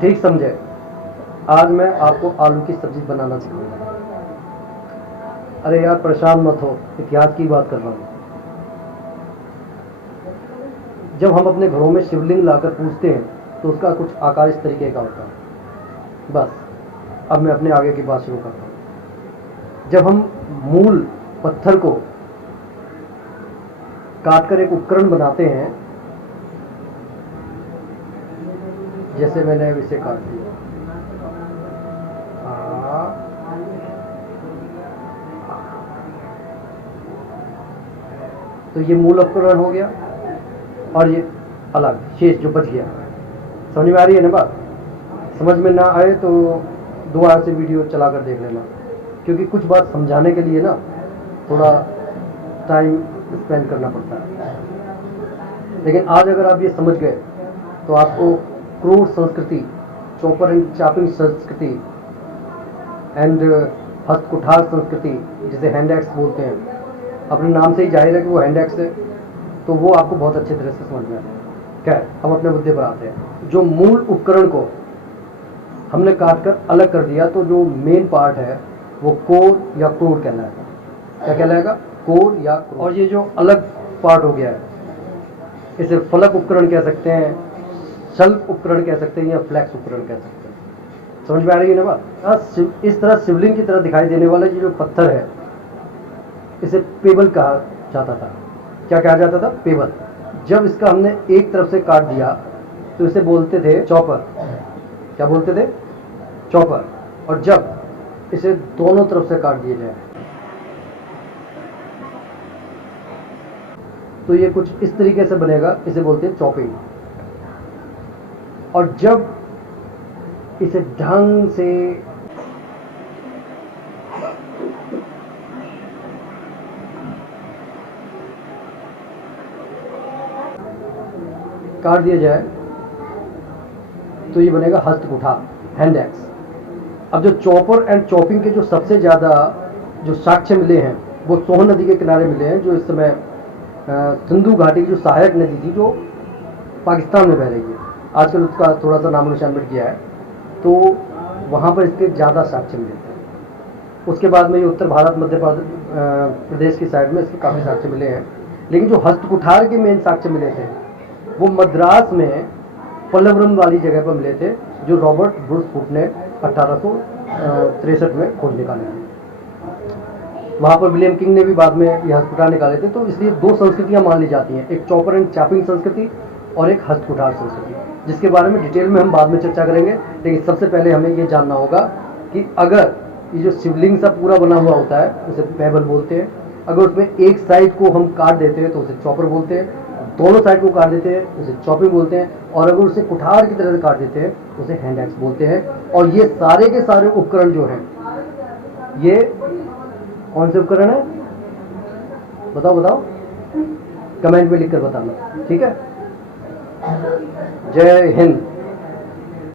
ठीक समझे। आज मैं आपको आलू की सब्जी बनाना सिखाऊंगा। अरे यार परेशान मत हो, इतिहास की बात कर रहा हूँ। जब हम अपने घरों में शिवलिंग लाकर पूजते हैं तो उसका कुछ आकार इस तरीके का होता है। बस अब मैं अपने आगे की बात शुरू करता हूँ। जब हम मूल पत्थर को काटकर एक उपकरण बनाते हैं, जैसे मैंने अब इसे काट दिया, तो ये मूल उपकरण हो गया और ये अलग शेष जो बच गया। समझ में आ रही है ना बात? समझ में ना आए तो दोबारा से वीडियो चला कर देख लेना, क्योंकि कुछ बात समझाने के लिए ना थोड़ा टाइम स्पेंड करना पड़ता है। लेकिन आज अगर आप ये समझ गए तो आपको क्रूर संस्कृति, चॉपर एंड चॉपिंग संस्कृति एंड हस्तकुठार संस्कृति, जिसे हैंड एक्स बोलते हैं, अपने नाम से ही जाहिर है कि वो हैंड एक्स है, तो वो आपको बहुत अच्छे तरह से समझ में आता है। खैर, हम अपने मुद्दे पर आते हैं। जो मूल उपकरण को हमने काट कर अलग कर दिया, तो जो मेन पार्ट है वो कोर या क्रूर कहलाएगा। क्या कहलाएगा? कोर या क्रूर। और ये जो अलग पार्ट हो गया है, इसे फलक उपकरण कह सकते हैं, शल्क उपकरण कह सकते हैं, या फ्लैक्स उपकरण कह सकते हैं। समझ में आ रही है ना बात? इस तरह शिवलिंग की तरह दिखाई देने वाला ये जो पत्थर है, इसे पेबल कहा जाता था। क्या कहा जाता था? पेबल। जब इसका हमने एक तरफ से काट दिया तो इसे बोलते थे चॉपर। क्या बोलते थे? चॉपर। और जब इसे दोनों तरफ से काट दिया जाए तो ये कुछ इस तरीके से बनेगा, इसे बोलते हैं चॉपिंग। और जब इसे ढंग से काट दिया जाए तो ये बनेगा हस्तकुठार, हैंड एक्स। अब जो चॉपर एंड चॉपिंग के जो सबसे ज़्यादा जो साक्ष्य मिले हैं वो सोहन नदी के किनारे मिले हैं, जो इस समय सिंधु घाटी की जो सहायक नदी थी, जो पाकिस्तान में बह रही है। आजकल उसका थोड़ा सा नामो निशान मिट गया है, तो वहाँ पर इसके ज़्यादा साक्ष्य मिले थे। उसके बाद में ये उत्तर भारत, मध्य प्रदेश की साइड में इसके काफ़ी साक्ष्य मिले हैं। लेकिन जो हस्तकुठार के मेन साक्ष्य मिले थे वो मद्रास में पल्लवरम वाली जगह पर मिले थे, जो रॉबर्ट ब्रूस ने 1863 में खोज निकाले थे। वहाँ पर विलियम किंग ने भी बाद में ये हस्तकुठार निकाले थे। तो इसलिए दो संस्कृतियाँ मान ली जाती हैं, एक चॉपर एंड चॉपिंग संस्कृति और एक हस्तकुठार संस्कृति, जिसके बारे में डिटेल में हम बाद में चर्चा करेंगे। लेकिन सबसे पहले हमें ये जानना होगा कि अगर ये जो शिवलिंग सा पूरा बना हुआ होता है उसे पेबल बोलते हैं, अगर उसमें एक साइड को हम काट देते हैं तो उसे चॉपर बोलते हैं, दोनों साइड को काट देते हैं उसे चॉपिंग बोलते हैं, और अगर उसे कुठार की तरह से काट देते हैं उसे हैंड एक्स बोलते हैं। और ये सारे के सारे उपकरण जो हैं, ये कौन से उपकरण है? बताओ बताओ, कमेंट में लिखकर बताना, ठीक है? जय हिंद।